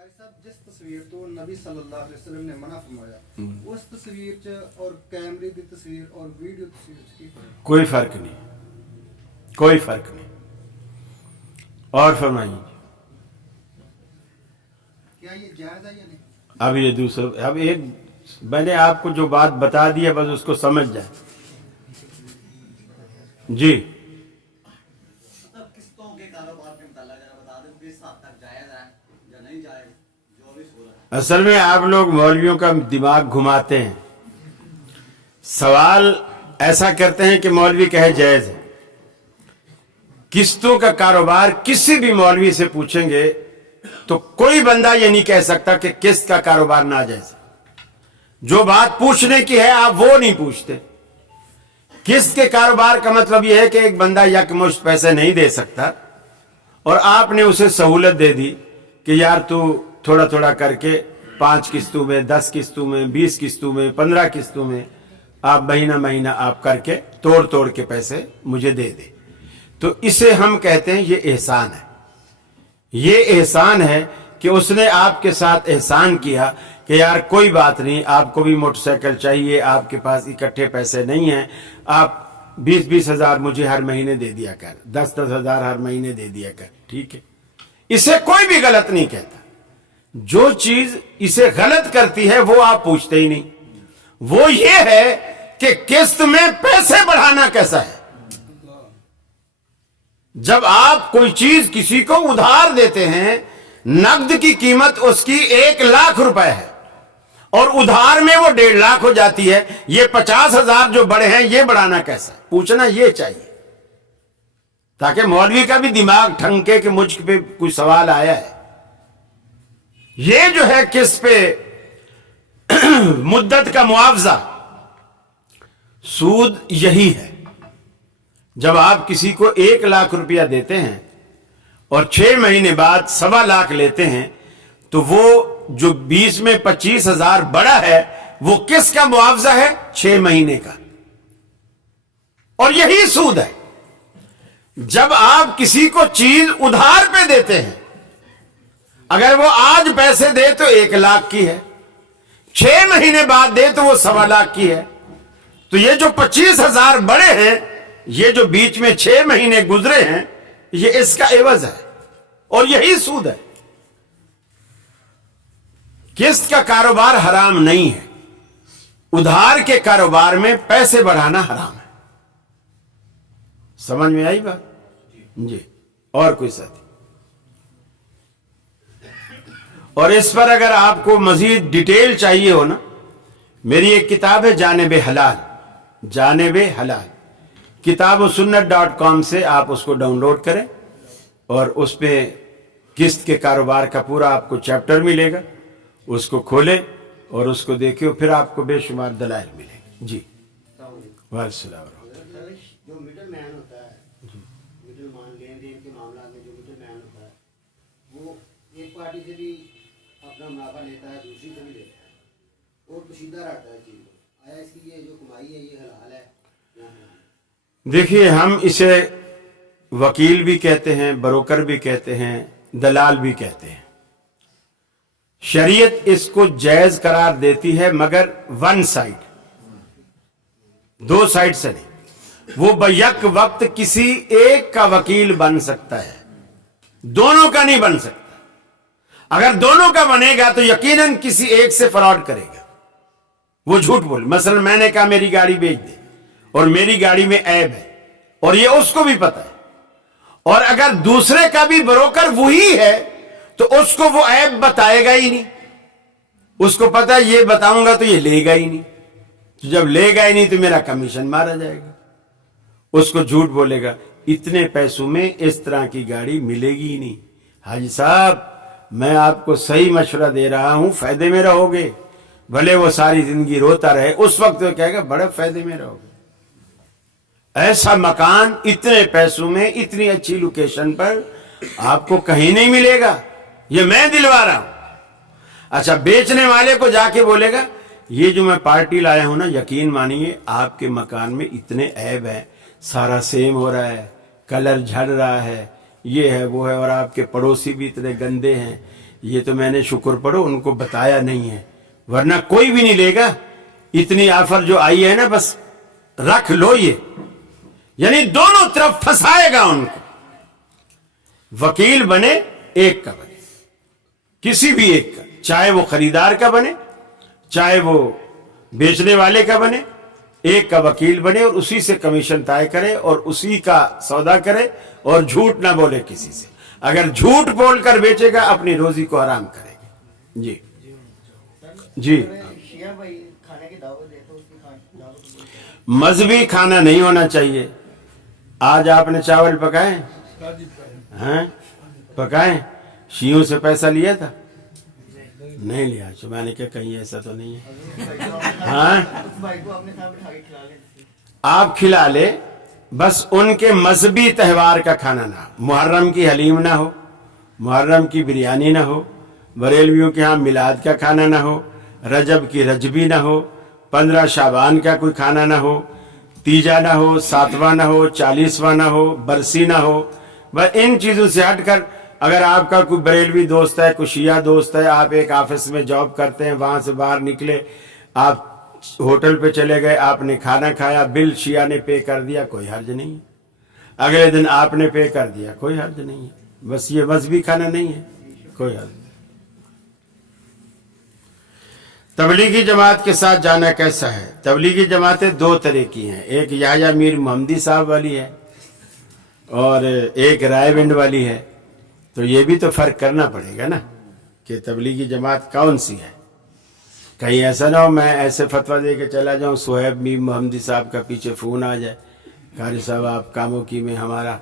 जिस तस्वीर तो नबी सल्लल्लाहु अलैहि वसल्लम ने मना फरमाया उस तस्वीर च और कैमरे की तस्वीर और वीडियो तस्वीर च की फर्क? कोई फर्क नहीं, कोई फर्क नहीं। और फरमाइए, क्या ये जायज है या नहीं? अब ये दूसरा, अब एक मैंने आपको जो बात बता दी है बस उसको समझ जाए जी। किस्तों के कारोबार के मुताबिक जरा बता दें किस हद तक जायज है या नहीं जायज जो भी हो रहा है। असल में आप लोग मौलवियों का दिमाग घुमाते हैं, सवाल ऐसा करते हैं कि मौलवी कहे जायज है। किस्तों का कारोबार किसी भी मौलवी से पूछेंगे तो कोई बंदा ये नहीं कह सकता कि किस्त का कारोबार नाजायज है। जो बात पूछने की है आप वो नहीं पूछते। किस्त के कारोबार का मतलब यह है कि एक बंदा यकमुश्त पैसे नहीं दे सकता और आपने उसे सहूलत दे दी कि यार तू थोड़ा थोड़ा करके 5 किस्तों में, 10 किस्तों में, 20 किस्तों में, 15 किस्तों में आप महीना महीना आप करके तोड़ तोड़ के पैसे मुझे दे दे, तो इसे हम कहते हैं ये एहसान है। ये एहसान है कि उसने आपके साथ एहसान किया कि यार कोई बात नहीं, आपको भी मोटरसाइकिल चाहिए, आपके पास इकट्ठे पैसे नहीं हैं, आप 20-20 हजार मुझे हर महीने दे दिया कर, 10-10 हजार हर महीने दे दिया कर, ठीक है। इसे कोई भी गलत नहीं कहता। जो चीज इसे गलत करती है वो आप पूछते ही नहीं। वो ये है कि किस्त में पैसे बढ़ाना कैसा है। जब आप कोई चीज किसी को उधार देते हैं, नकद की कीमत उसकी 1 लाख रुपए है और उधार में वो 1.5 लाख हो जाती है, ये 50,000 जो बड़े हैं ये बढ़ाना कैसा है, पूछना ये चाहिए ताकि मौलवी का भी दिमाग ठनके कि मुझ पे कोई सवाल आया है। ये जो है किस्त पे मुद्दत का मुआवजा, सूद यही है। जब आप किसी को 1 लाख रुपया देते हैं और 6 महीने बाद 1.25 लाख लेते हैं तो वो जो 20 में 25,000 बड़ा है वो किसका मुआवजा है? 6 महीने का। और यही सूद है। जब आप किसी को चीज उधार पे देते हैं, अगर वो आज पैसे दे तो 1 लाख की है, 6 महीने बाद दे तो वो 1.25 लाख की है। तो ये जो 25,000 बड़े हैं, ये जो बीच में 6 महीने गुजरे हैं, ये इसका एवज है और यही सूद है। किस्त का कारोबार हराम नहीं है, उधार के कारोबार में पैसे बढ़ाना हराम है। समझ में आई बात जी? और कोई साथी? और इस पर अगर आपको मजीद डिटेल चाहिए हो ना, मेरी एक किताब है जानिब हलाल, जानिब हलाल, किताबुसुन्नत.com से आप उसको डाउनलोड करें और उस पे किस्त के कारोबार का पूरा आपको चैप्टर मिलेगा। उसको खोले और उसको देखिए, फिर आपको बेशुमार दलाइल मिलेंगे जी। वालेकुम। जो मिडल मैन होता है, मिडल मान लेन देन के मामला में जो मिडल मैन होता है, वो एक पार्टी से भी अपना मुनाफा लेता है, दूसरी से भी लेता है और पोशीदा रहता है चीज को। आया इसकी ये जो कमाई है ये हलाल है? देखिए, हम इसे वकील भी कहते हैं, ब्रोकर भी कहते हैं, दलाल भी कहते हैं। शरीयत इसको जायज करार देती है, मगर वन साइड, 2 साइड से नहीं। वो बैक वक्त किसी एक का वकील बन सकता है, दोनों का नहीं बन सकता। अगर दोनों का बनेगा तो यकीनन किसी एक से फ्रॉड करेगा, वो झूठ बोले। मसलन मैंने कहा मेरी गाड़ी बेच दे और मेरी गाड़ी में ऐब है और ये उसको भी पता है, और अगर दूसरे का भी ब्रोकर वही है तो उसको वो ऐब बताएगा ही नहीं। उसको पता है ये बताऊंगा तो ये लेगा ही नहीं, तो जब लेगा ही नहीं तो मेरा कमीशन मारा जाएगा। उसको झूठ बोलेगा, इतने पैसों में इस तरह की गाड़ी मिलेगी ही नहीं। हाजी साहब, मैं आपको सही मशवरा दे रहा हूं, फायदे में रहोगे। भले वो सारी जिंदगी रोता रहे, उस वक्त वो कहेगा बड़े फायदे में रहोगे। ऐसा मकान इतने पैसों में इतनी अच्छी लोकेशन पर आपको कहीं नहीं मिलेगा, ये मैं दिलवा रहा हूं। अच्छा, बेचने वाले को जाके बोलेगा ये जो मैं पार्टी लाया हूं ना, यकीन मानिए आपके मकान में इतने ऐब हैं, सारा सेम हो रहा है, कलर झड़ रहा है, ये है वो है, और आपके पड़ोसी भी इतने गंदे हैं, ये तो मैंने शुक्र पढ़ो उनको बताया नहीं है, वरना कोई भी नहीं लेगा। इतनी ऑफर जो आई है ना, बस रख लो ये, यानी दोनों तरफ फंसाएगा उनको। वकील बने एक का बने, किसी भी एक का, चाहे वो खरीदार का बने चाहे वो बेचने वाले का बने, एक का वकील बने और उसी से कमीशन तय करे और उसी का सौदा करे और झूठ ना बोले किसी से। अगर झूठ बोलकर बेचेगा अपनी रोजी को हराम करेगा। जी जी, शिया भाई खाने की दावत देते, उसकी दावत मजहबी खाना नहीं होना चाहिए। आज आपने चावल पकाए हैं, पकाए, शियों से पैसा लिया था? नहीं लिया। तो मैंने क्या कहीं ऐसा तो नहीं है। हाँ, उस भाई को अपने साथ बिठा के खिला लेते। आप खिला ले, बस उनके मजहबी त्योहार का खाना ना हो। मुहर्रम की हलीम ना हो, मुहर्रम की बिरयानी ना हो, बरेलवियों के यहाँ मिलाद का खाना ना हो, रजब की रजबी ना हो, 15 शाबान का कोई खाना ना हो, तीजा ना हो, सातवां ना हो, 40वां ना हो, बरसी ना हो। बस इन चीजों से हटकर, अगर आपका कोई बरेलवी दोस्त है, कोई शिया दोस्त है, आप एक ऑफिस में जॉब करते हैं, वहां से बाहर निकले, आप होटल पे चले गए, आपने खाना खाया, बिल शिया ने पे कर दिया, कोई हर्ज नहीं है। अगले दिन आपने पे कर दिया, कोई हर्ज नहीं है। बस ये मजहबी खाना नहीं है, कोई हर्ज नहीं। तबलीगी जमात के साथ जाना कैसा है? तबलीगी जमातें दो तरह की हैं, एक याह्या मीर मोहम्मदी साहब वाली है और एक रायविंड वाली है। तो ये भी तो फर्क करना पड़ेगा ना कि तबलीगी जमात कौन सी है। कहीं ऐसा ना हो मैं ऐसे फतवा दे के चला जाऊं, सोहेब मीर मोहम्मदी साहब का पीछे फोन आ जाए, कारी साहब आप कामों की में हमारा।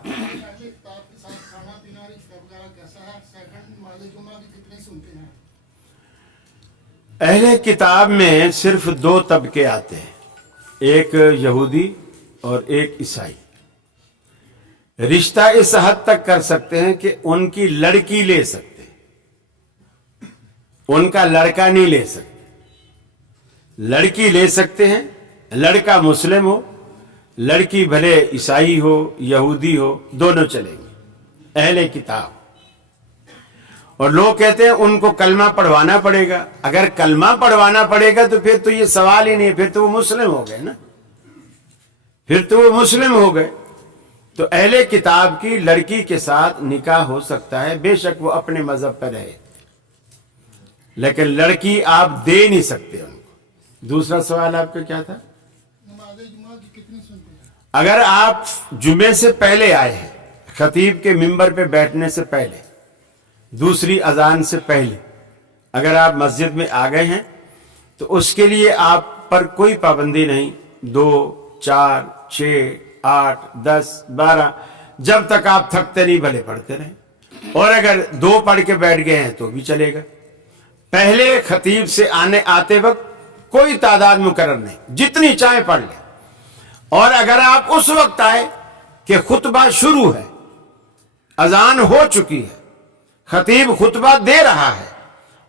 अहले किताब में सिर्फ दो तबके आते हैं, एक यहूदी और एक ईसाई। रिश्ता इस हद तक कर सकते हैं कि उनकी लड़की ले सकते, उनका लड़का नहीं ले सकते। लड़की ले सकते हैं, लड़का मुस्लिम हो, लड़की भले ईसाई हो यहूदी हो, दोनों चलेंगे, अहले किताब। और लोग कहते हैं उनको कलमा पढ़वाना पड़ेगा। अगर कलमा पढ़वाना पड़ेगा तो फिर तो ये सवाल ही नहीं, फिर तो वो मुस्लिम हो गए ना, फिर तो वो मुस्लिम हो गए। तो अहले किताब की लड़की के साथ निकाह हो सकता है, बेशक वो अपने मजहब पर रहे, लेकिन लड़की आप दे नहीं सकते उनको। दूसरा सवाल आपका क्या था? अगर आप जुमे से पहले आए हैं, खतीब के मिंबर पे बैठने से पहले, दूसरी अजान से पहले अगर आप मस्जिद में आ गए हैं तो उसके लिए आप पर कोई पाबंदी नहीं। 2, 4, 6, 8, 10, 12 जब तक आप थकते नहीं भले पढ़ते रहें। और अगर 2 पढ़ के बैठ गए हैं तो भी चलेगा। पहले खतीब से आते वक्त कोई तादाद मुकर्रर नहीं, जितनी चाहे पढ़ ले। और अगर आप उस वक्त आए कि खुतबा शुरू है, अजान हो चुकी है, खतीब खुतबा दे रहा है,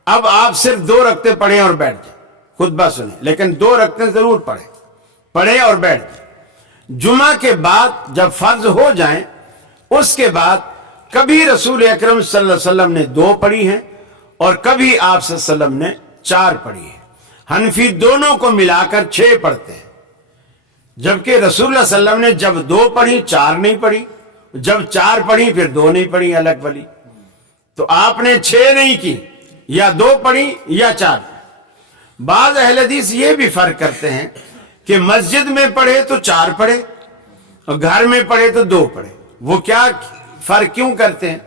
अब आप सिर्फ 2 रकते पढ़े और बैठ जाए, खुतबा सुने, लेकिन 2 रकते जरूर पढ़े और बैठ जाए। जुमा के बाद जब फर्ज हो जाएं, उसके बाद कभी रसूल अकरम सल्लल्लाहु अलैहि वसल्लम ने 2 पढ़ी हैं और कभी आप सल्लल्लाहु अलैहि वसल्लम ने 4 पढ़ी है। हनफी दोनों को मिलाकर 6 पढ़ते हैं, जबकि रसूल सल्लल्लाहु अलैहि वसल्लम ने जब 2 पढ़ी 4 नहीं पढ़ी, जब 4 पढ़ी फिर 2 नहीं पढ़ी अलग वाली। तो आपने 6 नहीं की, या 2 पढ़ी या 4। बाद अहले हदीस ये भी फर्क करते हैं कि मस्जिद में पढ़े तो 4 पढ़े और घर में पढ़े तो 2 पढ़े। वो क्या फर्क क्यों करते हैं?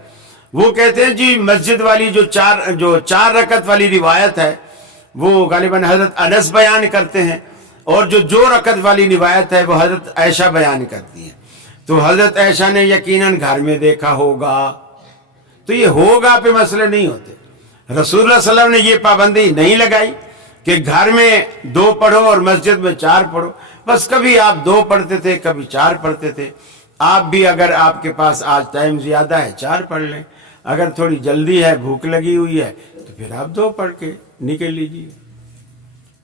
वो कहते हैं जी मस्जिद वाली जो 4 रकत वाली रिवायत है वो गालिबन हजरत अनस बयान करते हैं, और जो रकत वाली रिवायत है वो हजरत आयशा बयान करती है। तो हजरत आयशा ने यकीनन घर में देखा होगा, तो ये होगा पे मसले नहीं होते। रसूलुल्लाह सल्लल्लाहु अलैहि वसल्लम ने ये पाबंदी नहीं लगाई कि घर में 2 पढ़ो और मस्जिद में 4 पढ़ो। बस कभी आप 2 पढ़ते थे, कभी 4 पढ़ते थे। आप भी अगर आपके पास आज टाइम ज्यादा है 4 पढ़ लें, अगर थोड़ी जल्दी है, भूख लगी हुई है, तो फिर आप 2 पढ़ के निकल लीजिए।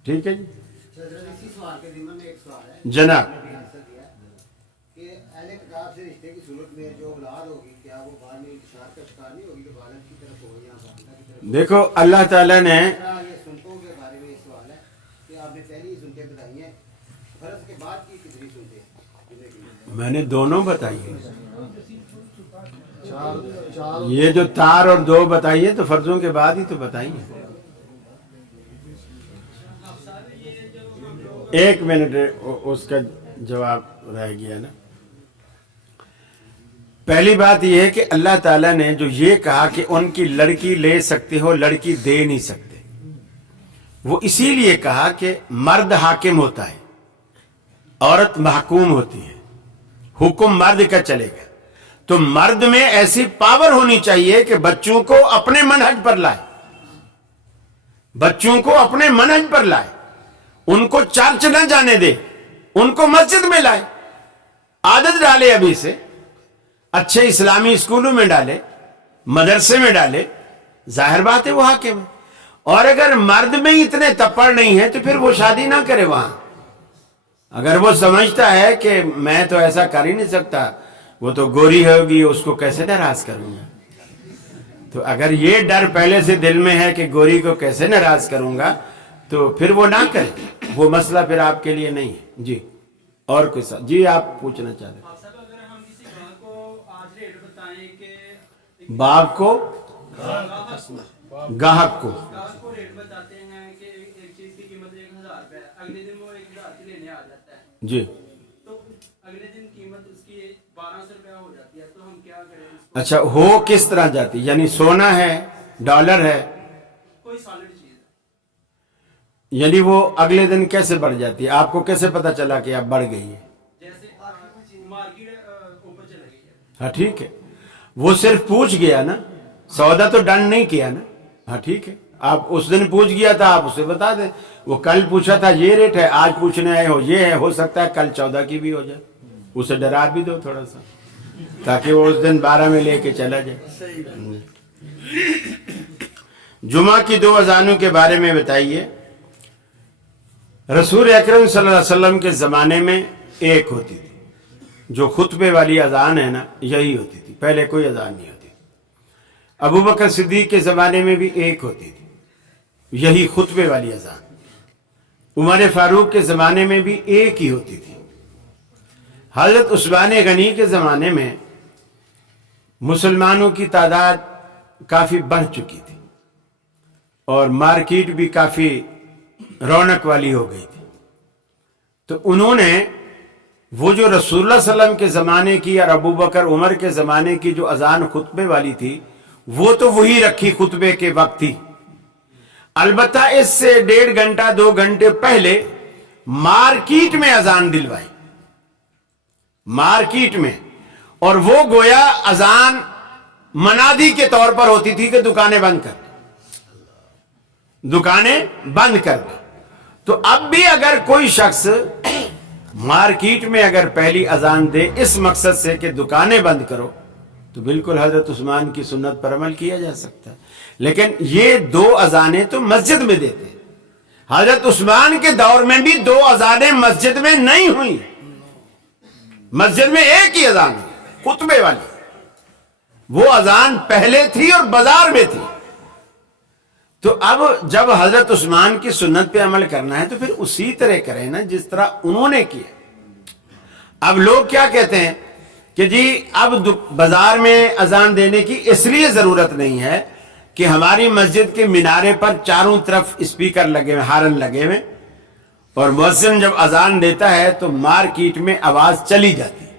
ठीक है जी, इसी सवाल के ज़िम्मे में एक सवाल है जनाब। आपने भी आंसर दिया कि अहले किताब से रिश्ते की सूरत में जो औलाद होगी, क्या वो बाद में इंतशार का शिकार नहीं होगी कि वालिद की तरफ हो या वालिदा की तरफ? देखो अल्लाह ताला ने ये सुनतों के बारे में सवाल है कि आपने पहली सुनते बताई हैं, फर्ज के बाद की कितनी सुनते हैं? मैंने दोनों बताई है। ये जो तार और दो बताई है तो फर्जों के बाद ही तो बताई है। एक मिनट उसका जवाब रह गया ना। पहली बात यह है कि अल्लाह ताला ने जो ये कहा कि उनकी लड़की ले सकते हो, लड़की दे नहीं सकते, वो इसीलिए कहा कि मर्द हाकिम होता है, औरत महकूम होती है, हुक्म मर्द का चलेगा। तो मर्द में ऐसी पावर होनी चाहिए कि बच्चों को अपने मनहज पर लाए, बच्चों को अपने मनहज पर लाए, उनको चर्च न जाने दे, उनको मस्जिद में लाए, आदत डाले, अभी से अच्छे इस्लामी स्कूलों में डाले, मदरसे में डाले, जाहिर बात है वो हाकिम है। और अगर मर्द में इतने तप्पड़ नहीं है तो फिर वो शादी ना करे वहां। अगर वो समझता है कि मैं तो ऐसा कर ही नहीं सकता, वो तो गोरी होगी, उसको कैसे नाराज करूंगा। तो अगर ये डर पहले से दिल में है कि गोरी को कैसे नाराज करूंगा, तो फिर वो ना करे, वो मसला फिर आपके लिए नहीं है। जी और कोई सा जी आप पूछना चाहते? अगर हम किसी गाहक को आज रेट बताएं कि बाग को, गाहक को रेट बताते हैं कि एक चीज की कीमत 1000 रुपए है, अगले दिन वो 1000 की लेने आ जाता है, जी, तो अगले दिन कीमत उसकी 1200 रुपया हो जाती है, तो हम क्या करें इसको? अच्छा हो किस तरह जाती, यानी सोना है, डॉलर है, कोई सॉलिड चीज है, यानी वो अगले दिन कैसे बढ़ जाती है? आपको कैसे पता चला कि अब बढ़ गई है? जैसे मार्केट ऊपर चली गई है, हाँ ठीक है, वो सिर्फ पूछ गया ना, सौदा तो डन नहीं किया ना। हाँ ठीक है, आप उस दिन पूछ गया था, आप उसे बता दें। वो कल पूछा था ये रेट है, आज पूछने आए हो ये है, हो सकता है कल 14 की भी हो जाए, उसे डरा भी दो थोड़ा सा, ताकि वो उस दिन 12 में लेके चला जाए। जुमा की 2 अजानों के बारे में बताइए। रसूल अकरम सल्लल्लाहु अलैहि वसल्लम के ज़माने में एक होती थी, जो खुतबे वाली अजान है ना, यही होती थी, पहले कोई अजान नहीं होती। अबू बकर सिद्दीक के ज़माने में भी एक होती थी, यही खुतबे वाली अजान। उमर फारूक के ज़माने में भी एक ही होती थी। हज़रत उस्मान गनी के ज़माने में मुसलमानों की तादाद काफ़ी बढ़ चुकी थी और मार्केट भी काफ़ी रौनक वाली हो गई थी। तो उन्होंने वो जो रसूलुल्लाह सल्लल्लाहु अलैहि वसल्लम के ज़माने की और अबू बकर उमर के ज़माने की जो अजान खुतबे वाली थी, वो तो वही रखी खुतबे के वक्त थी। अलबत्ता इससे 1.5 घंटा 2 घंटे पहले मार्केट में अजान दिलवाई, मार्केट में, और वो गोया अजान मनादी के तौर पर होती थी कि दुकानें बंद कर, दुकानें बंद कर दो। तो अब भी अगर कोई शख्स मार्केट में अगर पहली अजान दे इस मकसद से कि दुकानें बंद करो, तो बिल्कुल हजरत उस्मान की सुन्नत पर अमल किया जा सकता है। लेकिन ये 2 अजानें तो मस्जिद में देते हैं। हजरत उस्मान के दौर में भी 2 अजानें मस्जिद में नहीं हुई, मस्जिद में एक ही अजान हुई, खुतबे वाली। वो अजान पहले थी और बाजार में थी। तो अब जब हजरत उस्मान की सुन्नत पे अमल करना है तो फिर उसी तरह करें ना जिस तरह उन्होंने किया। अब लोग क्या कहते हैं कि जी अब बाजार में अजान देने की इसलिए जरूरत नहीं है कि हमारी मस्जिद के मीनारे पर चारों तरफ स्पीकर लगे हुए, हारन लगे हुए, और मुअज्जिन जब अजान देता है तो मार्केट में आवाज चली जाती है।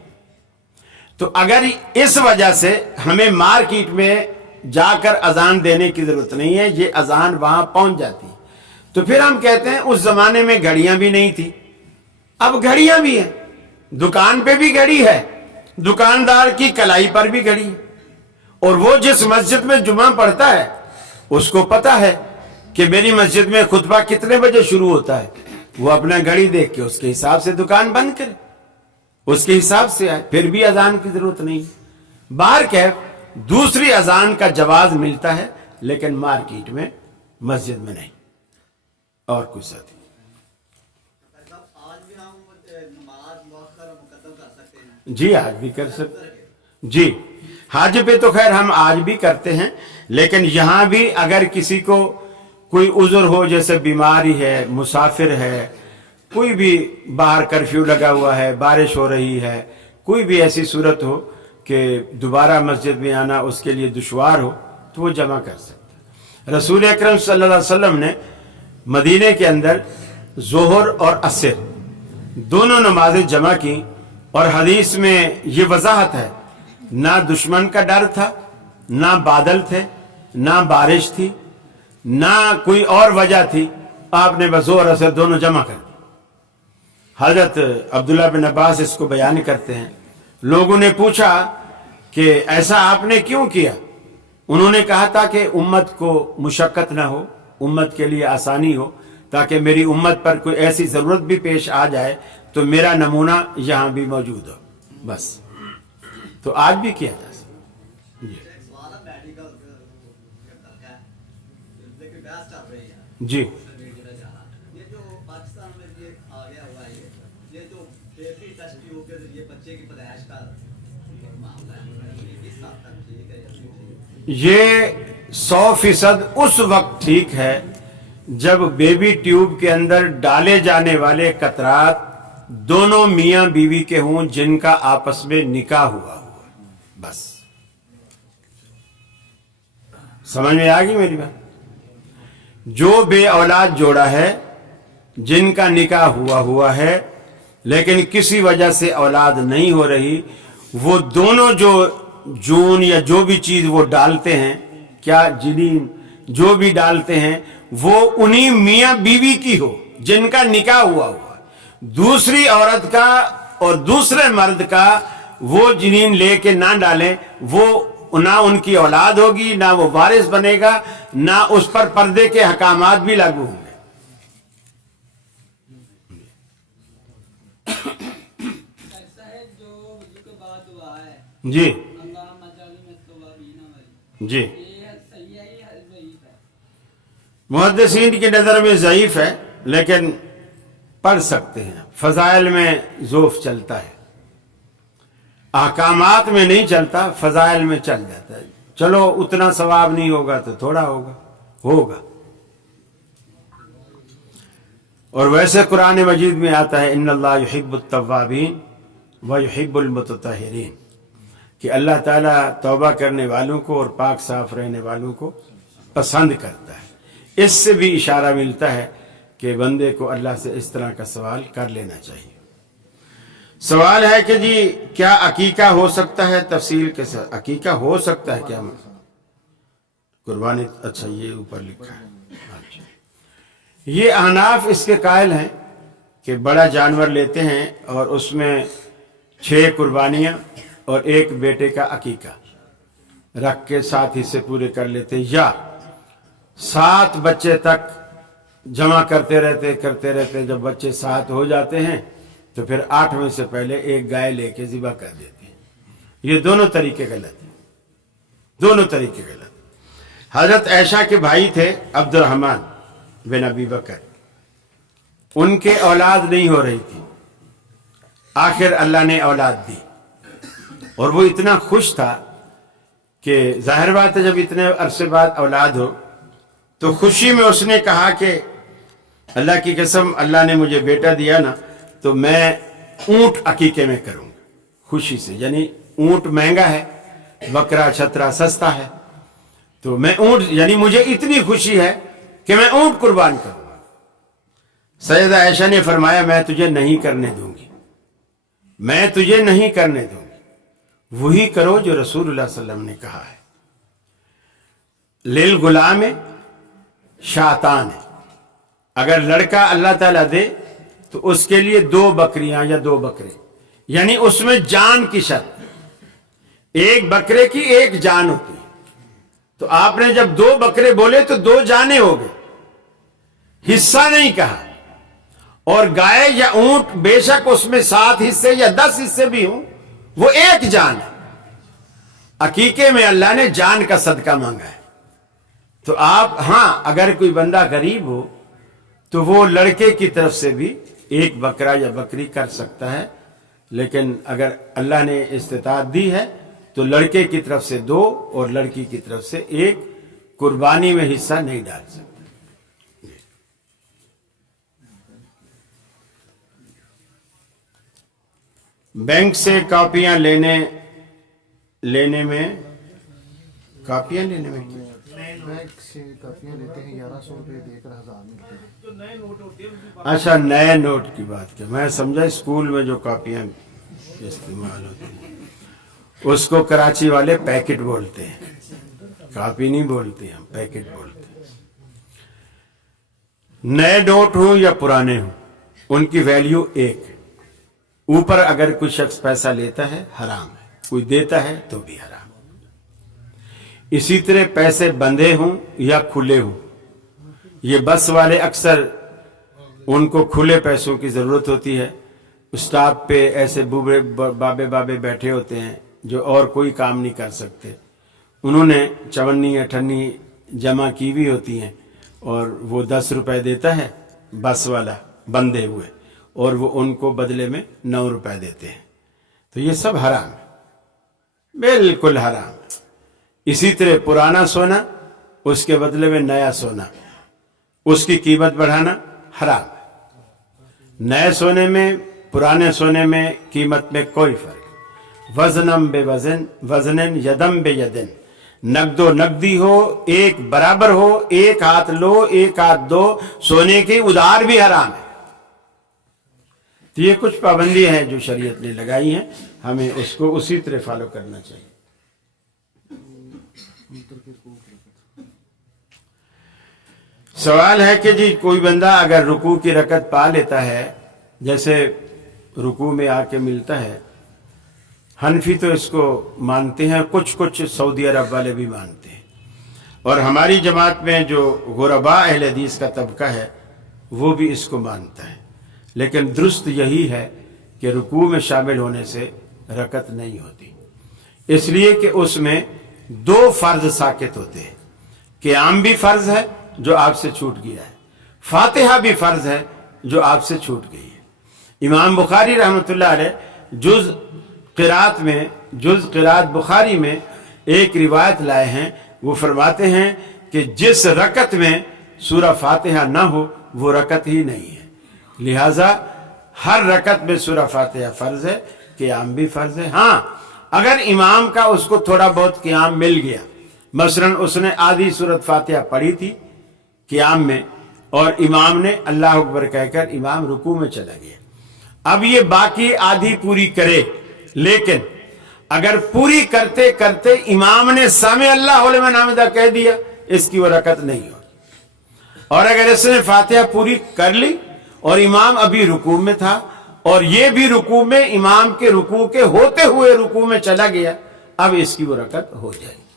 तो अगर इस वजह से हमें मार्केट में जाकर अजान देने की जरूरत नहीं है, ये अजान वहां पहुंच जाती है, तो फिर हम कहते हैं उस जमाने में घड़ियां भी नहीं थी, अब घड़ियां भी हैं, दुकान पे भी घड़ी है, दुकानदार की कलाई पर भी घड़ी है, और वो जिस मस्जिद में जुमा पढ़ता है उसको पता है कि मेरी मस्जिद में खुतबा कितने बजे शुरू होता है, वो अपना घड़ी देख के उसके हिसाब से दुकान बंद करे, उसके हिसाब से आए, फिर भी अजान की जरूरत नहीं। बाहर कह दूसरी अजान का जवाज मिलता है, लेकिन मार्केट में, मस्जिद में नहीं। और कुछ साथी? आज भी हम नमाज मौखर मुकद्दम कर सकते हैं? जी आज भी कर सकते, जी حج پہ تو خیر ہم آج بھی کرتے ہیں، لیکن یہاں بھی اگر کسی کو کوئی عذر ہو، جیسے بیماری ہے، مسافر ہے، کوئی بھی باہر کرفیو لگا ہوا ہے، بارش ہو رہی ہے، کوئی بھی ایسی صورت ہو کہ دوبارہ مسجد میں آنا اس کے لیے دشوار ہو، تو وہ جمع کر سکتا ہے۔ رسول اکرم صلی اللہ علیہ وسلم نے مدینے کے اندر ظہر اور عصر دونوں نمازیں جمع کی، اور حدیث میں یہ وضاحت ہے، نہ دشمن کا ڈر تھا، نہ بادل تھے، نہ بارش تھی، نہ کوئی اور وجہ تھی، آپ نے بس ظہر عصر دونوں جمع کر دی۔ حضرت عبداللہ بن عباس اس کو بیان کرتے ہیں، لوگوں نے پوچھا کہ ایسا آپ نے کیوں کیا؟ انہوں نے کہا تھا کہ امت کو مشقت نہ ہو، امت کے لیے آسانی ہو، تاکہ میری امت پر کوئی ایسی ضرورت بھی پیش آ جائے تو میرا نمونہ یہاں بھی موجود ہو، بس۔ تو آج بھی کیا جا سکتا۔ ایک سوال ہے میڈیکل کا، لیکن بحث چل رہی ہے جی سوشل میڈیا پہ جانا، یہ جو پاکستان میں یہ آ گیا ہوا ہے، یہ جو بیبی ٹیسٹ ٹیوب کے ذریعے بچے کی پیدائش کا معاملہ ہے، یہ کس حد تک ٹھیک ہے یا نہیں ٹھیک؟ یہ 100% اس وقت ٹھیک ہے جب بیبی ٹیوب کے اندر ڈالے جانے والے قطرات دونوں میاں بیوی کے ہوں جن کا آپس میں نکاح ہوا ہوا، بس۔ سمجھ میں آ گئی میری بات؟ جو بے اولاد جوڑا ہے، جن کا نکاح ہوا ہے لیکن کسی وجہ سے اولاد نہیں ہو رہی، وہ دونوں جو جون یا جو بھی چیز وہ ڈالتے ہیں، کیا جنین جو بھی ڈالتے ہیں، وہ انہی میاں بیوی کی ہو جن کا نکاح ہوا، دوسری عورت کا اور دوسرے مرد کا وہ جنین لے کے نہ ڈالیں، وہ نہ ان کی اولاد ہوگی، نہ وہ وارث بنے گا، نہ اس پر پردے کے احکامات بھی لاگو ہوں گے۔ ایسا ہے جو وضو کے بعد دعا ہے، جی اللہم اجعلنی من التوابین والمتطہرین، جی، یہ صحیح ہے یا ضعیف ہے؟ محدثین کی نظر میں ضعیف ہے، لیکن پڑھ سکتے ہیں، فضائل میں ذوف چلتا ہے، احکامات میں نہیں چلتا، فضائل میں چل جاتا ہے۔ چلو اتنا ثواب نہیں ہوگا تو تھوڑا ہوگا۔ اور ویسے قرآن مجید میں آتا ہے ان اللہ یحب التوابین ویحب المتطہرین، کہ اللہ تعالیٰ توبہ کرنے والوں کو اور پاک صاف رہنے والوں کو پسند کرتا ہے۔ اس سے بھی اشارہ ملتا ہے کہ بندے کو اللہ سے اس طرح کا سوال کر لینا چاہیے۔ سوال ہے کہ جی کیا عقیقہ ہو سکتا ہے؟ تفصیل کے ساتھ عقیقہ ہو سکتا ہے کیا؟ قربانی، اچھا یہ اوپر لکھا ہے۔ اچھا، یہ احناف اس کے قائل ہیں کہ بڑا جانور لیتے ہیں اور اس میں 6 قربانیاں اور 1 بیٹے کا عقیقہ رکھ کے 7 حصے پورے کر لیتے ہیں، یا 7 بچے تک جمع کرتے رہتے، جب بچے 7 ہو جاتے ہیں تو پھر 8ویں سے پہلے 1 گائے لے کے ذبح کر دیتے ہیں۔ یہ دونوں طریقے غلط ہیں، دونوں طریقے غلط۔ حضرت عائشہ کے بھائی تھے عبد الرحمن بن ابی بکر، ان کے اولاد نہیں ہو رہی تھی، آخر اللہ نے اولاد دی، اور وہ اتنا خوش تھا کہ ظاہر بات ہے جب اتنے عرصے بعد اولاد ہو تو خوشی میں اس نے کہا کہ اللہ کی قسم، اللہ نے مجھے بیٹا دیا نا تو میں اونٹ عقیقے میں کروں گا، خوشی سے۔ یعنی اونٹ مہنگا ہے، بکرا چھترا سستا ہے، تو میں اونٹ، یعنی مجھے اتنی خوشی ہے کہ میں اونٹ قربان کروں گا۔ سیدہ عائشہ نے فرمایا میں تجھے نہیں کرنے دوں گی، میں تجھے نہیں کرنے دوں گی، وہی کرو جو رسول اللہ صلی اللہ علیہ وسلم نے کہا ہے، للغلام شاتان ہے، اگر لڑکا اللہ تعالیٰ دے تو اس کے لیے 2 بکریاں یا 2 بکرے، یعنی اس میں جان کی شرط، 1 بکرے کی 1 جان ہوتی ہے، تو آپ نے جب 2 بکرے بولے تو 2 جانیں ہو گئے، حصہ نہیں کہا۔ اور گائے یا اونٹ بے شک اس میں 7 حصے یا 10 حصے بھی ہوں، وہ 1 جان ہے۔ عقیقے میں اللہ نے جان کا صدقہ مانگا ہے، تو آپ ہاں اگر کوئی بندہ غریب ہو تو وہ لڑکے کی طرف سے بھی 1 بکرا یا بکری کر سکتا ہے، لیکن اگر اللہ نے استطاعت دی ہے تو तो लड़के की तरफ से 2 और लड़की की तरफ से 1 कुर्बानी में हिस्सा नहीं डाल सकते। बैंक से कॉपियां लेने में बैंक से कापियां लेते हैं 1100 रुपये देकर 1000 मिलते हैं। अच्छा, नए नोट की बात कर, मैं समझा स्कूल में जो कॉपियां इस्तेमाल होती हैं उसको कराची वाले पैकेट बोलते हैं, कॉपी नहीं बोलते, हम पैकेट बोलते हैं। नए नोट हों या पुराने हों, उनकी वैल्यू एक है। ऊपर अगर कोई शख्स पैसा लेता है हराम है, कोई देता है तो भी हराम। इसी तरह पैसे बंधे हों या खुले हों, ये बस वाले अक्सर उनको खुले पैसों की जरूरत होती है। स्टाफ पे ऐसे बूढ़े बाबे बैठे होते हैं जो और कोई काम नहीं कर सकते, उन्होंने 54-58 जमा की हुई होती हैं और वो 10 रुपए देता है बस वाला बंधे हुए, और वो उनको बदले में 9 रुपए देते हैं। तो ये सब हराम है, बिल्कुल हराम है। इसी तरह पुराना सोना, उसके बदले में नया सोना, उसकी कीमत बढ़ाना हराम है। नए सोने में पुराने सोने में कीमत में कोई फर्क। वजनम बे वजन, वजनन यदम बे यदन, नगदो नगदी हो, एक बराबर हो, एक हाथ लो एक हाथ दो, सोने की उधार भी हराम है। तो ये कुछ पाबंदियां हैं जो शरीयत ने लगाई हैं, हमें उसको उसी तरह फॉलो करना चाहिए। सवाल है कि जी कोई बंदा अगर रुकू की रकत पा लेता है, जैसे रुकू में आके मिलता है, हनफी तो इसको मानते हैं, कुछ सऊदी अरब वाले भी मानते हैं, और हमारी जमात में जो गुरबा अहले हदीस का तबका है वो भी इसको मानता है। लेकिन दुरुस्त यही है कि रुकू में शामिल होने से रकत नहीं होती, इसलिए कि उसमें 2 फर्ज साकित होते हैं। क़ियाम भी फर्ज है जो आपसे छूट गया है, फातिहा भी फर्ज है जो आपसे छूट गई है। इमाम बुखारी रहमतुल्लाह अलैह जुज़ क़िरात बुखारी में एक रिवायत लाए हैं, वो फरमाते हैं कि जिस रकत में सूरह फातिहा ना हो वो रकत ही नहीं है। लिहाजा हर रकत में सूरह फातिहा फर्ज है, क़ियाम भी फर्ज है। हाँ, अगर इमाम का उसको थोड़ा बहुत क़ियाम मिल गया, मसलन उसने आधी सूरत फातिहा पढ़ी थी क़ियाम में और इमाम ने अल्लाह अकबर कहकर इमाम रुकू में चला गया, अब ये बाकी आधी पूरी करे, लेकिन अगर पूरी करते करते इमाम ने सामे अल्लाह लिमन हमिदा कह दिया, इसकी वो रकत नहीं होगी। और अगर इसने फातिहा पूरी कर ली और इमाम अभी रुकू में था और ये भी रुकू में इमाम के रुकू के होते हुए रुकू में चला गया, अब इसकी वो रकत हो जाएगी।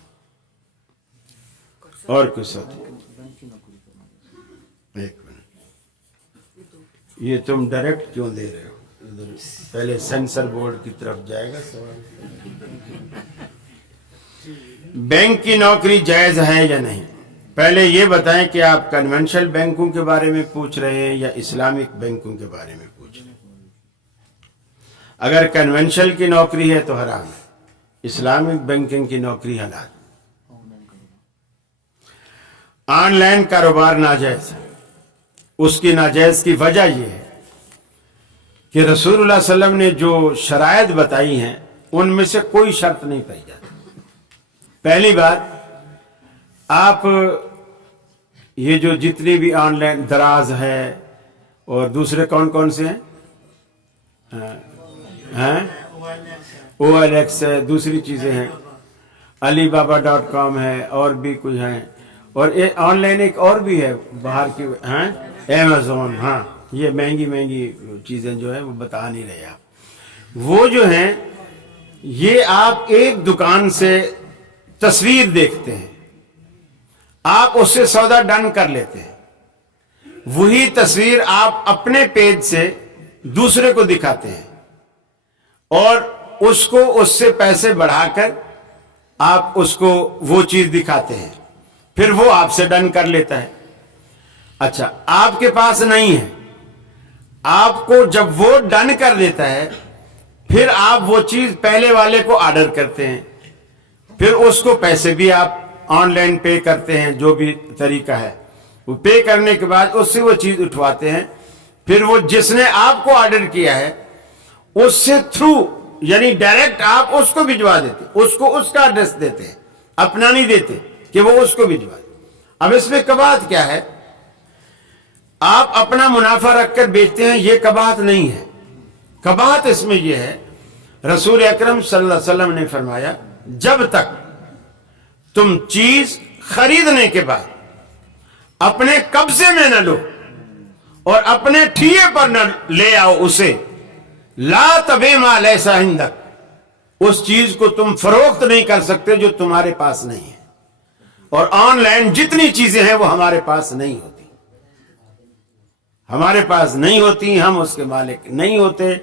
और कुछ एक मिनट, ये तुम डायरेक्ट क्यों दे रहे हो? पहले सेंसर बोर्ड की तरफ जाएगा सवाल। बैंक की नौकरी जायज है या नहीं? पहले ये बताएं कि आप कन्वेंशनल बैंकों के बारे में पूछ रहे हैं या इस्लामिक बैंकों के बारे में पूछ रहे हैं। अगर कन्वेंशनल की नौकरी है तो हराम है, इस्लामिक बैंकिंग की नौकरी हलाल। ऑनलाइन कारोबार नाजायज है, उसकी नाजायज की वजह यह है कि रसूलुल्लाह सल्लल्लाहु अलैहि वसल्लम ने जो शरायत बताई हैं उनमें से कोई शर्त नहीं पाई जाती। पहली बात, आप ये जो जितनी भी ऑनलाइन दराज है और दूसरे कौन कौन से हैं, OLX है, दूसरी चीजें हैं, alibaba.com है, और भी कुछ हैं, और ऑनलाइन एक और भी है बाहर की, Amazon। हाँ, ये महंगी महंगी चीजें जो है वो बता नहीं रहे आप। वो जो हैं, ये आप एक दुकान से तस्वीर देखते हैं, आप उससे सौदा डन कर लेते हैं, वही तस्वीर आप अपने पेज से दूसरे को दिखाते हैं और उसको उससे पैसे बढ़ाकर आप उसको वो चीज दिखाते हैं, फिर वो आपसे डन कर लेता है। अच्छा, आपके पास नहीं है, आपको जब वो डन कर देता है फिर आप वो चीज पहले वाले को ऑर्डर करते हैं, پھر اس کو پیسے بھی آپ آن لائن پے کرتے ہیں، جو بھی طریقہ ہے وہ پے کرنے کے بعد اس سے وہ چیز اٹھواتے ہیں، پھر وہ جس نے آپ کو آرڈر کیا ہے اس سے تھرو یعنی ڈائریکٹ آپ اس کو بھجوا دیتے، اس کو اس کا ایڈریس دیتے ہیں، اپنا نہیں دیتے کہ وہ اس کو بھجوا دے۔ اب اس میں قباحت کیا ہے؟ آپ اپنا منافع رکھ کر بیچتے ہیں، یہ قباحت نہیں ہے۔ قباحت اس میں یہ ہے، رسول اکرم صلی اللہ علیہ وسلم نے فرمایا جب تک تم چیز خریدنے کے بعد اپنے قبضے میں نہ لو اور اپنے ٹھیے پر نہ لے آؤ اسے، لا تبع ما لیس عندک، اس چیز کو تم فروخت نہیں کر سکتے جو تمہارے پاس نہیں ہے۔ اور آن لائن جتنی چیزیں ہیں وہ ہمارے پاس نہیں ہوتی، ہمارے پاس نہیں ہوتی، ہم اس کے مالک نہیں ہوتے۔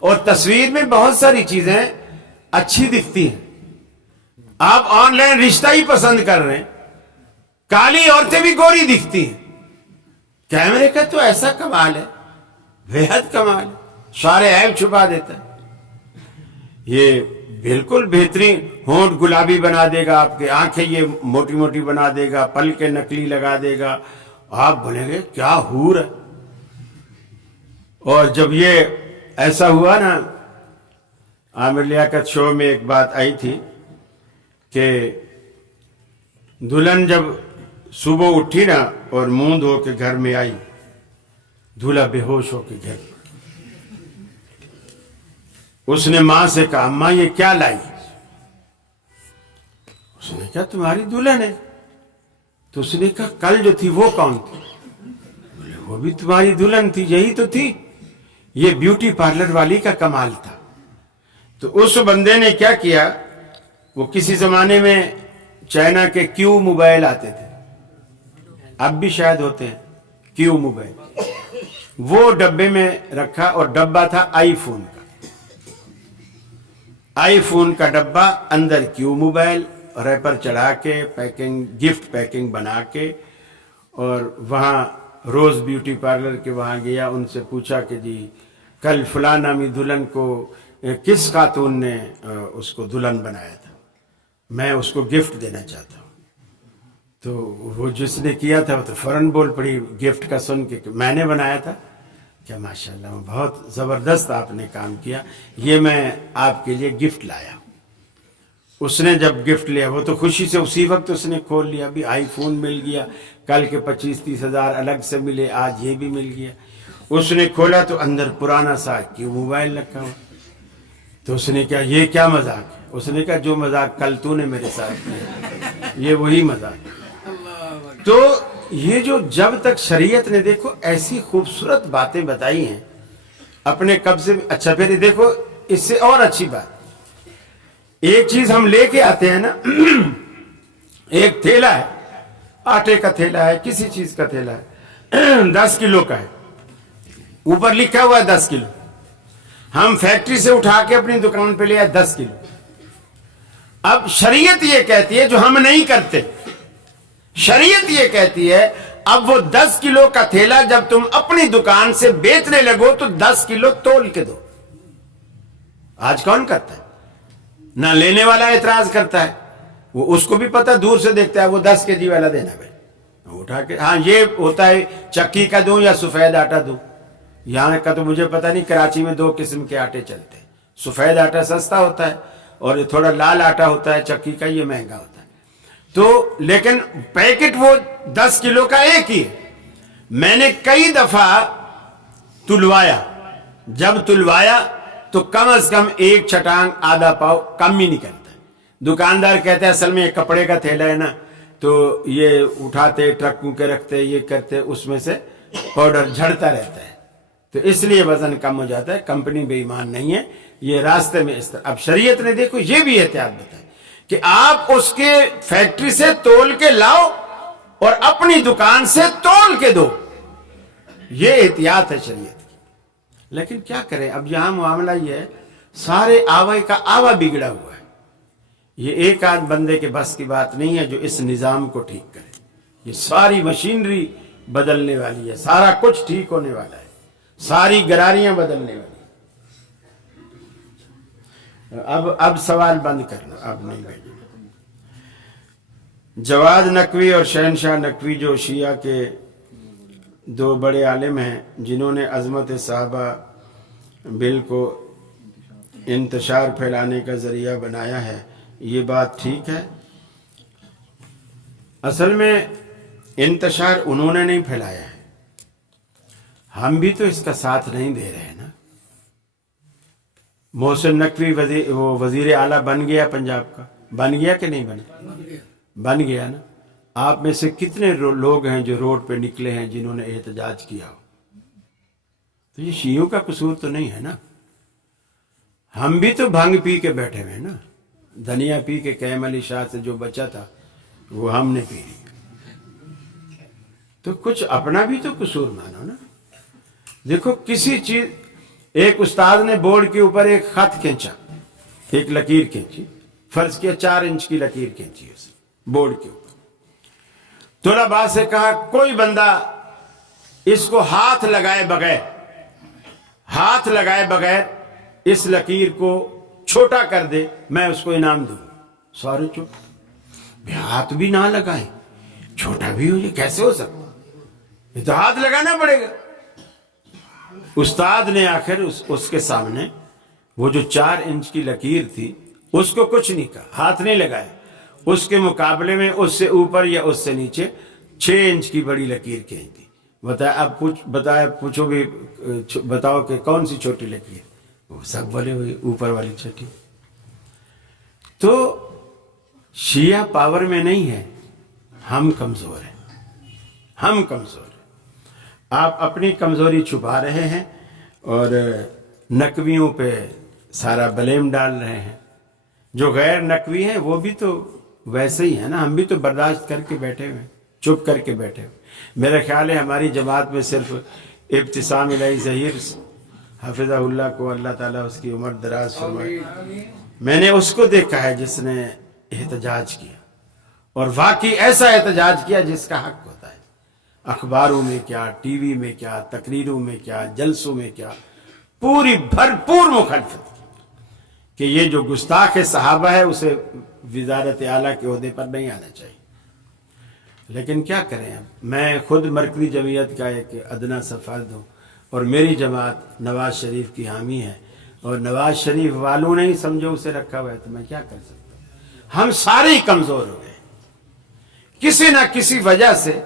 اور تصویر میں بہت ساری چیزیں اچھی دکھتی ہیں، آپ آن لائن رشتہ ہی پسند کر رہے ہیں، کالی عورتیں بھی گوری دکھتی ہیں، کیمرے کا تو ایسا کمال ہے، بے حد کمال ہے، سارے عیب چھپا دیتا ہے۔ یہ بالکل بہترین، ہونٹ گلابی بنا دے گا آپ کے، آنکھیں یہ موٹی موٹی بنا دے گا، پلکیں نکلی لگا دے گا، آپ بولیں گے کیا حور ہے۔ اور جب یہ ایسا ہوا نا، عامر لیاقت شو میں ایک بات آئی تھی کہ دلہن جب صبح اٹھی نا اور منہ دھو کے گھر میں آئی، دولہا بے ہوش ہو کے گھر، اس نے ماں سے کہا اماں یہ کیا لائی؟ اس نے کہا تمہاری دلہن ہے۔ تو اس نے کہا کل جو تھی وہ کون تھی؟ بولے وہ بھی تمہاری دلہن تھی، یہی تو تھی۔ یہ بیوٹی پارلر والی کا کمال تھا۔ تو اس بندے نے کیا کیا، وہ کسی زمانے میں چائنا کے کیو موبائل آتے تھے، اب بھی شاید ہوتے ہیں کیو موبائل، وہ ڈبے میں رکھا، اور ڈبہ تھا آئی فون کا، آئی فون کا ڈبہ، اندر کیو موبائل، ریپر چڑھا کے پیکنگ، گفٹ پیکنگ بنا کے، اور وہاں روز بیوٹی پارلر کے وہاں گیا، ان سے پوچھا کہ جی کل فلاں نامی دلہن کو کس خاتون نے اس کو دلہن بنایا تھا، میں اس کو گفٹ دینا چاہتا ہوں۔ تو وہ جس نے کیا تھا وہ تو فوراً بول پڑی گفٹ کا سن کے کہ میں نے بنایا تھا۔ کیا ماشاءاللہ بہت زبردست آپ نے کام کیا، یہ میں آپ کے لیے گفٹ لایا۔ اس نے جب گفٹ لیا وہ تو خوشی سے اسی وقت اس نے کھول لیا، ابھی آئی فون مل گیا، کل کے 25-30 ہزار الگ سے ملے، آج یہ بھی مل گیا۔ اس نے کھولا تو اندر پرانا سا کیوں موبائل رکھا ہوا۔ تو اس نے کہا یہ کیا مذاق ہے؟ اس نے کہا جو مذاق کل تو نے میرے ساتھ کیا، یہ وہی مذاق ہے۔ تو یہ جو جب تک شریعت نے دیکھو ایسی خوبصورت باتیں بتائی ہیں اپنے قبضے میں۔ اچھا پھر دیکھو اس سے اور اچھی بات، ایک چیز ہم لے کے آتے ہیں نا، ایک تھیلا ہے، آٹے کا تھیلا ہے، کسی چیز کا تھیلا ہے، 10 کلو کا ہے، اوپر لکھا ہوا ہے 10 کلو، ہم فیکٹری سے اٹھا کے اپنی دکان پہ لے آئے 10 کلو۔ اب شریعت یہ کہتی ہے جو ہم نہیں کرتے، شریعت یہ کہتی ہے اب وہ 10 کلو کا تھیلا جب تم اپنی دکان سے بیچنے لگو تو 10 کلو تول کے دو۔ آج کون کرتا ہے؟ نہ لینے والا اعتراض کرتا ہے، وہ اس کو بھی پتہ، دور سے دیکھتا ہے وہ 10 کے جی والا دینا بھائی، اٹھا کے۔ ہاں یہ ہوتا ہے چکی کا دوں یا سفید آٹا دوں، یہاں کا تو مجھے پتہ نہیں، کراچی میں 2 قسم کے آٹے چلتے ہیں، سفید آٹا سستا ہوتا ہے اور تھوڑا لال آٹا ہوتا ہے چکی کا، یہ مہنگا ہوتا ہے۔ تو لیکن پیکٹ وہ 10 کلو کا ایک ہی ہے۔ میں نے کئی دفعہ تلوایا، جب تلوایا تو کم از کم ایک چھٹانگ آدھا پاؤ کم ہی نکلتا ہے۔ دکاندار کہتا ہے اصل میں یہ کپڑے کا تھیلا ہے نا، تو یہ اٹھاتے ٹرکوں کے رکھتے، یہ کرتے، اس میں سے پاؤڈر جھڑتا رہتا ہے، تو اس لیے وزن کم ہو جاتا ہے۔ کمپنی بے ایمان نہیں ہے، یہ راستے میں اس طرح۔ اب شریعت نے دیکھو یہ بھی احتیاط بتائی کہ آپ اس کے فیکٹری سے تول کے لاؤ اور اپنی دکان سے تول کے دو، یہ احتیاط ہے شریعت کی۔ لیکن کیا کریں، اب یہاں معاملہ یہ ہے، سارے آوے کا آوا بگڑا ہوا ہے۔ یہ ایک آدھ بندے کے بس کی بات نہیں ہے جو اس نظام کو ٹھیک کرے، یہ ساری مشینری بدلنے والی ہے، سارا کچھ ٹھیک ہونے والا ہے، ساری گراریاں بدلنے والی۔ اب سوال بند کر لو، اب نہیں بھیجو۔ जवाद नकवी और शहनशाह नकवी जो शिया के दो बड़े आलिम हैं जिन्होंने अजमत साहबा बिल को इंतशार फैलाने का ज़रिया बनाया है, ये बात ठीक है। असल में इंतशार उन्होंने नहीं फैलाया है, हम भी तो इसका साथ नहीं दे रहे हैं ना। मोहसिन नकवी वो वजीर आला बन गया पंजाब का, बन गया कि नहीं बना? बन गया ना। आप में से कितने लोग हैं जो रोड पे निकले हैं जिन्होंने एहतजाज किया हो? तो ये शियों का कसूर तो नहीं है ना। हम भी तो भांग पी के बैठे हुए हैं ना, धनिया पी के कैम अली शाह से जो बचा था वो हमने पी ली, तो कुछ अपना भी तो कसूर मानो ना। देखो किसी चीज, एक उस्ताद ने बोर्ड के ऊपर एक खत खींचा, एक लकीर खींची, फर्ज किया 4 इंच की लकीर खींची उसे बोर्ड के ऊपर। तुलबा से कहा कोई बंदा इसको हाथ लगाए बगैर इस लकीर को छोटा कर दे, मैं उसको इनाम दूंगा। सारे चुप, हाथ भी ना लगाए, छोटा भी हो जाए, कैसे हो सकता? ये तो हाथ लगाना पड़ेगा। उस्ताद ने आखिर उसके सामने वो जो 4 इंच की लकीर थी उसको कुछ नहीं कहा, हाथ नहीं लगाया। उसके मुकाबले में उससे ऊपर या उससे नीचे 6 इंच की बड़ी लकीर खींच दी। पूछो भी, बताओ कि कौन सी छोटी लकीर? वो सब बोले हुए ऊपर वाली छोटी। तो शिया पावर में नहीं है, हम कमजोर हैं, हम कमजोर हैं। आप अपनी कमजोरी छुपा रहे हैं और नकवियों पे सारा ब्लेम डाल रहे हैं। जो गैर नकवी है वो भी तो वैसे ही है ना, हम भी तो बर्दाश्त करके बैठे हुए, चुप करके बैठे हुए। मेरा ख्याल है हमारी जमात में सिर्फ इब्तिसाम इलाही ज़हीर हफिज़हुल्लाह को अल्लाह ताला उसकी उम्र दराज फरमाए, मैंने उसको देखा है जिसने एहतजाज किया, और वाकई ऐसा एहतजाज किया जिसका हक होता है। अखबारों में क्या, टीवी में क्या, तकरीरों में क्या, जलसों में क्या, पूरी भरपूर मुखालफत कि ये जो गुस्ताख सहाबा है उसे वजारत आला के ओहदे पर नहीं आना चाहिए। लेकिन क्या करें, मैं खुद मरकज़ी जमीयत का एक अदना सा फर्द हूँ और मेरी जमात नवाज शरीफ की हामी है, और नवाज शरीफ वालों ने ही समझो उसे रखा हुआ है, तो मैं क्या कर सकता हूँ? हम सारे ही कमज़ोर हो गए, किसी ना किसी वजह से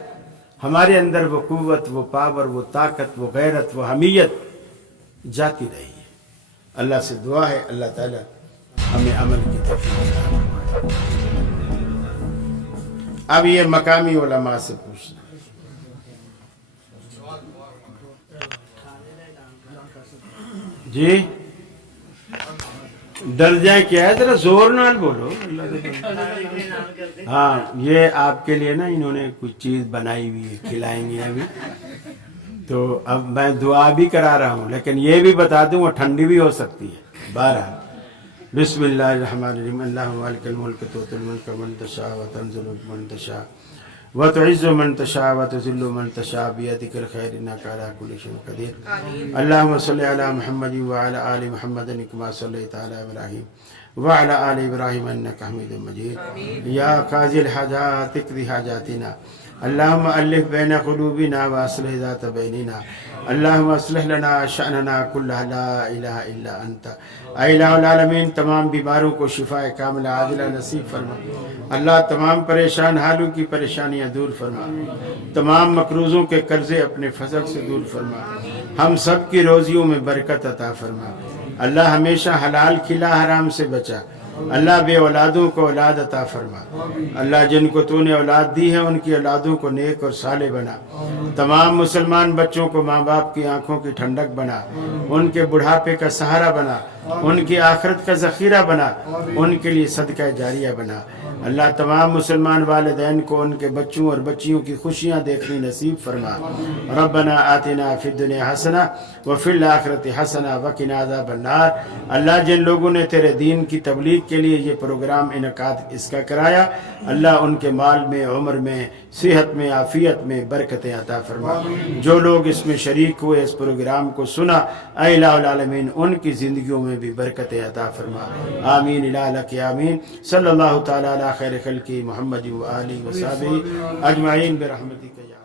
हमारे अंदर वो कुव्वत, वो पावर, वो ताकत, वो गैरत, वो हमीयत जाती रही है। अल्लाह से दुआ है अल्लाह ताला हमें अमल की तौफीक अता फरमाए। अब ये मकामी उलमा से पूछना, जी डर जाए क्या है, जरा जोर नाल बोलो। हाँ, ये आपके लिए ना इन्होंने कुछ चीज बनाई हुई है, खिलाएंगे अभी। तो अब मैं दुआ भी करा रहा हूँ, लेकिन ये भी बता दूँ वो ठंडी भी हो सकती है। 12 बिस्मिल्लाहिर्रहमानिर्रहीम अल्लाहुम्मा मालिकल मुल्क तुअतिल मुल्क मन तशा व तंज़िलु मन तशा व तुइज़्ज़ु मन तशा व तुज़िल्लु मन तशा बियदिकल खैर इन्नका अला कुल्लि शैइन क़दीर। अल्लाहुम्मा सल्लि अला मुहम्मद व अला आलि मुहम्मद कमा सल्लैता अला इब्राहीम व अला आलि इब्राहीम इन्नका हमीदुम मजीद। या क़ाज़िल हाजात इक़्ज़ि हाजातिना अल्लाहुम्मा अल्लिफ़ बैन क़ुलूबिना व अस्लिह ज़ात बैनिना अल्लाहुम्मा अस्लिह लना शअनना कुल्लह ला इलाहा इल्ला अंता। ऐ इलाहुल आलमीन, तमाम बीमारों को शिफाए कामिला आजिला नसीब फरमा। अल्लाह तमाम परेशान हालों की परेशानियां दूर फरमा, तमाम मकरूज़ों के कर्जे अपने फजल से दूर फरमा, हम सब की रोजियों में बरकत अता फरमा। अल्लाह हमेशा हलाल खिला, हराम से बचा। अल्लाह बे औलादों को औलाद अता फरमा। अल्लाह जिनको तूने औलाद दी है उनकी औलादों को नेक और साले बना। तमाम मुसलमान बच्चों को माँ बाप की आंखों की ठंडक बना, उनके बुढ़ापे का सहारा बना, उनकी आखिरत का ज़ख़ीरा बना, उनके लिए सदका जारिया बना। अल्लाह तमाम मुसलमान वालिदैन को उनके बच्चों और बच्चियों की खुशियाँ देखनी नसीब फरमा। रब्बना आतिना फिद दुनिया हसना व फिल आखिरति हसना व किना अज़ाबन नार। अल्लाह जिन लोगों ने तेरे दीन की तबलीग के लिए ये प्रोग्राम इनकाद इसका कराया। अल्लाह उनके माल में, उम्र में, सेहत में, आफियत में बरकतें अता फरमा। जो लोग इसमें शरीक हुए, इस प्रोग्राम को सुना, ऐ इलाहुल आलमीन उनकी ज़िंदगियों में भी बरकतें अता फरमा। आमीन इलालक आमीन। सल्लल्लाहु ताला अला खैर खल्की मुहम्मद व आलिहि व सहबिही अजमाइन बिरहमतिक या